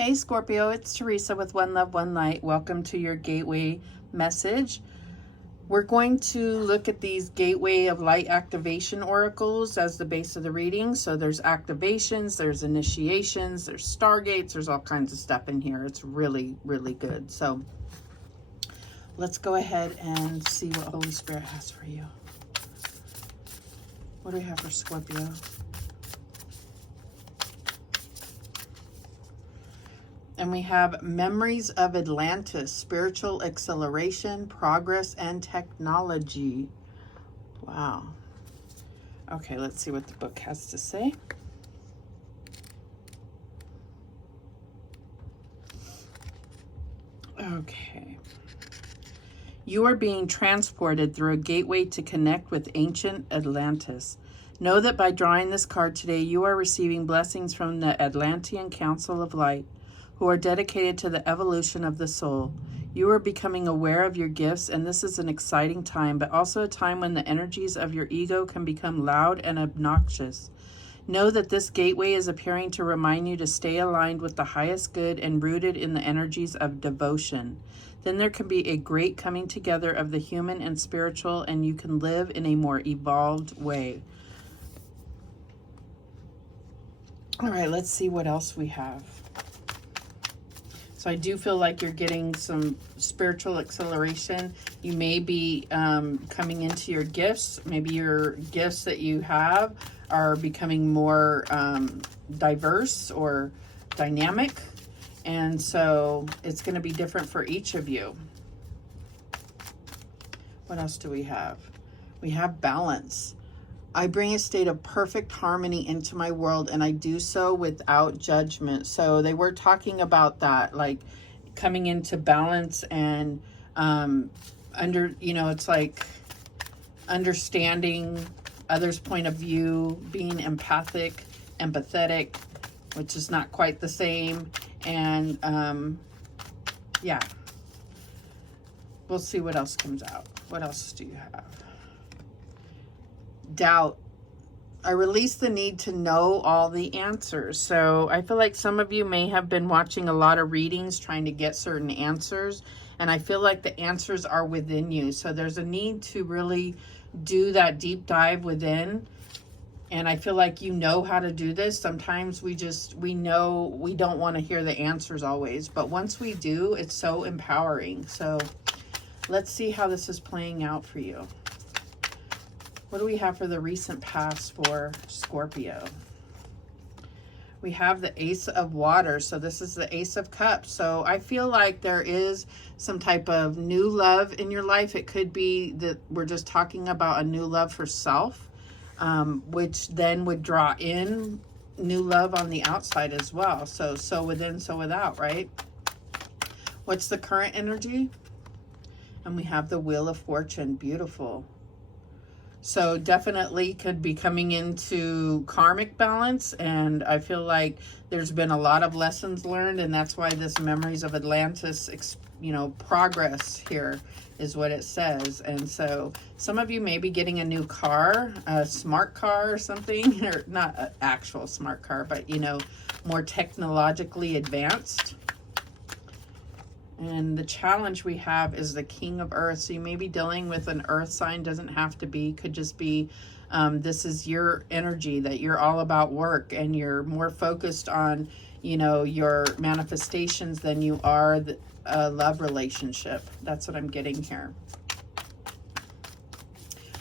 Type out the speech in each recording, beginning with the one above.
Hey Scorpio, it's Teresa with One Love, One Light. Welcome to your Gateway message. We're going to look at these Gateway of Light activation oracles as the base of the reading. So there's activations, there's initiations, there's stargates, there's all kinds of stuff in here. It's really, really good. So let's go ahead and see what Holy Spirit has for you. What do we have for Scorpio? And we have Memories of Atlantis, Spiritual Acceleration, Progress, and Technology. Wow. Okay, let's see what the book has to say. Okay. You are being transported through a gateway to connect with ancient Atlantis. Know that by drawing this card today, you are receiving blessings from the Atlantean Council of Light, who are dedicated to the evolution of the soul. You are becoming aware of your gifts, and this is an exciting time, but also a time when the energies of your ego can become loud and obnoxious. Know that this gateway is appearing to remind you to stay aligned with the highest good and rooted in the energies of devotion. Then there can be a great coming together of the human and spiritual, and you can live in a more evolved way. All right, let's see what else we have. So I do feel like you're getting some spiritual acceleration. You may be coming into your gifts. Maybe your gifts that you have are becoming more diverse or dynamic. And so it's going to be different for each of you. What else do we have? We have balance. I bring a state of perfect harmony into my world, and I do so without judgment. So they were talking about that, like coming into balance and it's like understanding others' point of view, being empathic, empathetic, which is not quite the same. And yeah, we'll see what else comes out. What else do you have? Doubt. I release the need to know all the answers. So I feel like some of you may have been watching a lot of readings trying to get certain answers, and I feel like the answers are within you. So there's a need to really do that deep dive within, and I feel like you know how to do this. Sometimes we know we don't want to hear the answers always, but once we do, it's so empowering. So let's see how this is playing out for you. What do we have for the recent past for Scorpio? We have the Ace of Water. So this is the Ace of Cups. So I feel like there is some type of new love in your life. It could be that we're just talking about a new love for self, which then would draw in new love on the outside as well. So within, so without, right? What's the current energy? And we have the Wheel of Fortune. Beautiful. So definitely could be coming into karmic balance, and I feel like there's been a lot of lessons learned, and that's why this Memories of Atlantis, progress here is what it says. And so some of you may be getting a new car, a smart car or something, or not an actual smart car, but more technologically advanced. And the challenge we have is the King of Earth. So you may be dealing with an earth sign, doesn't have to be, could just be, this is your energy, that you're all about work and you're more focused on, your manifestations than you are a love relationship. That's what I'm getting here.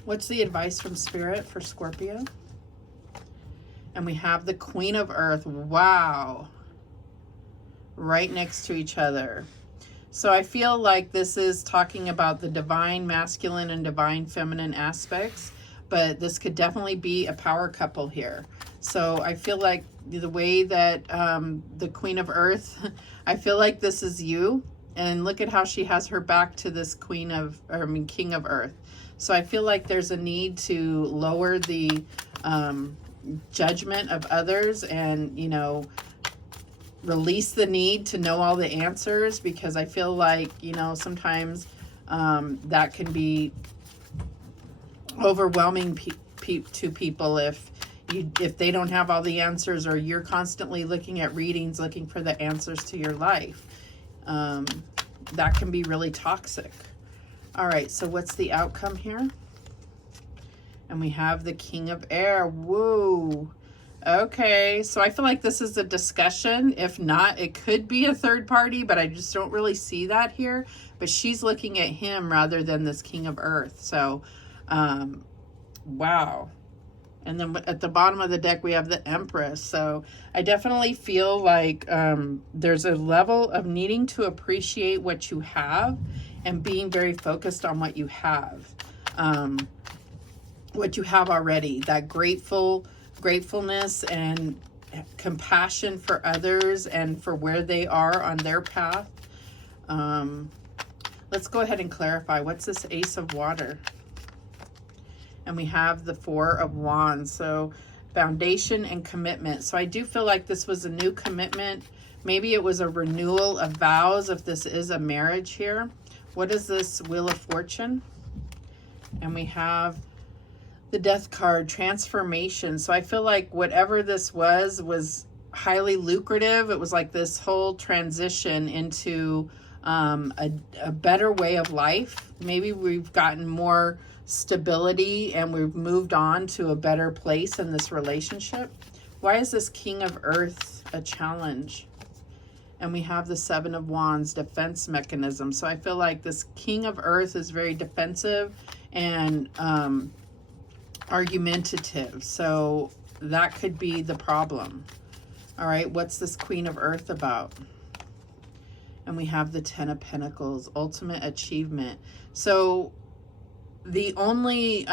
What's the advice from Spirit for Scorpio? And we have the Queen of Earth. Wow. Right next to each other. So I feel like this is talking about the divine masculine and divine feminine aspects, but this could definitely be a power couple here. So I feel like the way that the Queen of Earth, I feel like this is you. And look at how she has her back to this King of Earth. So I feel like there's a need to lower the judgment of others and, release the need to know all the answers, because I feel like, sometimes that can be overwhelming to people if, if they don't have all the answers, or you're constantly looking at readings, looking for the answers to your life, that can be really toxic. All right, so what's the outcome here? And we have the King of Air. Whoa. Okay, so I feel like this is a discussion. If not, it could be a third party, but I just don't really see that here. But she's looking at him rather than this King of Earth. So, wow. And then at the bottom of the deck, we have the Empress. So I definitely feel like there's a level of needing to appreciate what you have and being very focused on what you have. What you have already. That gratefulness and compassion for others and for where they are on their path. Let's go ahead and clarify. What's this Ace of Water? And we have the Four of Wands. So foundation and commitment. So I do feel like this was a new commitment. Maybe it was a renewal of vows if this is a marriage here. What is this Wheel of Fortune? And we have the Death card, transformation. So I feel like whatever this was highly lucrative. It was like this whole transition into a better way of life. Maybe we've gotten more stability and we've moved on to a better place in this relationship. Why is this King of Earth a challenge? And we have the Seven of Wands, defense mechanism. So I feel like this King of Earth is very defensive and argumentative. So that could be the problem. All right, what's this Queen of Earth about? And we have the Ten of Pentacles, ultimate achievement. So the only,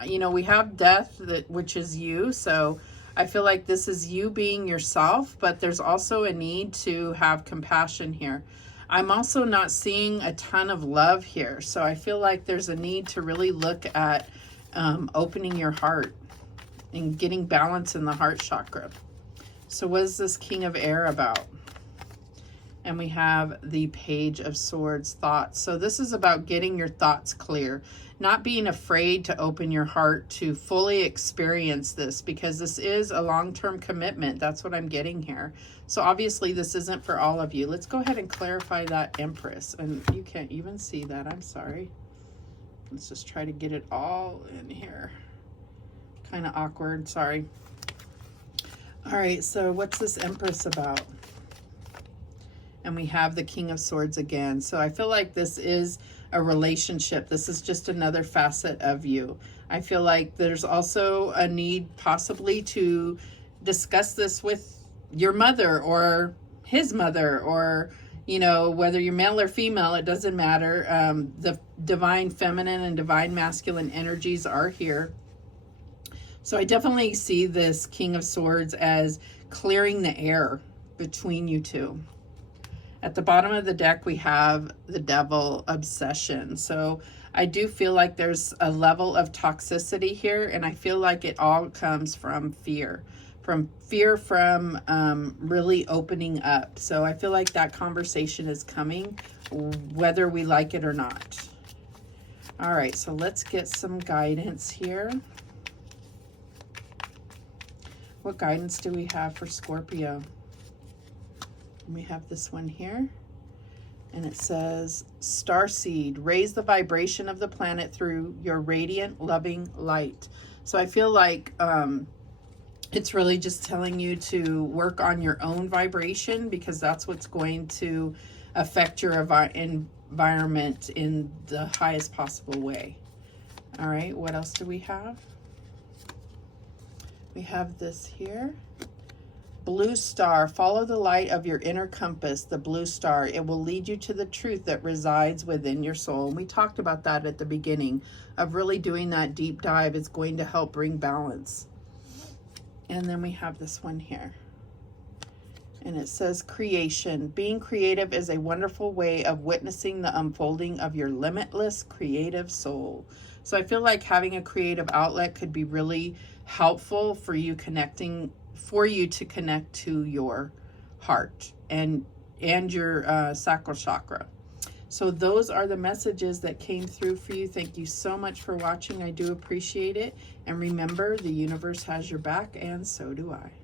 we have death, which is you. So I feel like this is you being yourself, but there's also a need to have compassion here. I'm also not seeing a ton of love here. So I feel like there's a need to really look at opening your heart and getting balance in the heart chakra. So what is this King of Air about? And we have the Page of Swords, thoughts. So this is about getting your thoughts clear, not being afraid to open your heart to fully experience this, because this is a long-term commitment. That's what I'm getting here. So obviously this isn't for all of you. Let's go ahead and clarify that Empress. And you can't even see that. I'm sorry. Let's just try to get it all in here. Kind of awkward. Sorry. All right. So what's this Empress about? And we have the King of Swords again. So I feel like this is a relationship. This is just another facet of you. I feel like there's also a need possibly to discuss this with your mother or his mother, or, whether you're male or female, it doesn't matter. The divine feminine and divine masculine energies are here. So I definitely see this King of Swords as clearing the air between you two. At the bottom of the deck, we have the Devil, obsession. So I do feel like there's a level of toxicity here, and I feel like it all comes from fear. From really opening up. So I feel like that conversation is coming, whether we like it or not. All right, so let's get some guidance here. What guidance do we have for Scorpio? We have this one here, and it says, Starseed, raise the vibration of the planet through your radiant, loving light. So I feel like it's really just telling you to work on your own vibration, because that's what's going to affect your environment in the highest possible way. All right, what else do we have? We have this here. Blue star, follow the light of your inner compass, the blue star. It will lead you to the truth that resides within your soul. And we talked about that at the beginning, of really doing that deep dive is going to help bring balance. And then we have this one here. And it says creation. Being creative is a wonderful way of witnessing the unfolding of your limitless creative soul. So I feel like having a creative outlet could be really helpful for you to connect to your heart and your sacral chakra. So those are the messages that came through for you. Thank you so much for watching. I do appreciate it. And remember, the universe has your back, and so do I.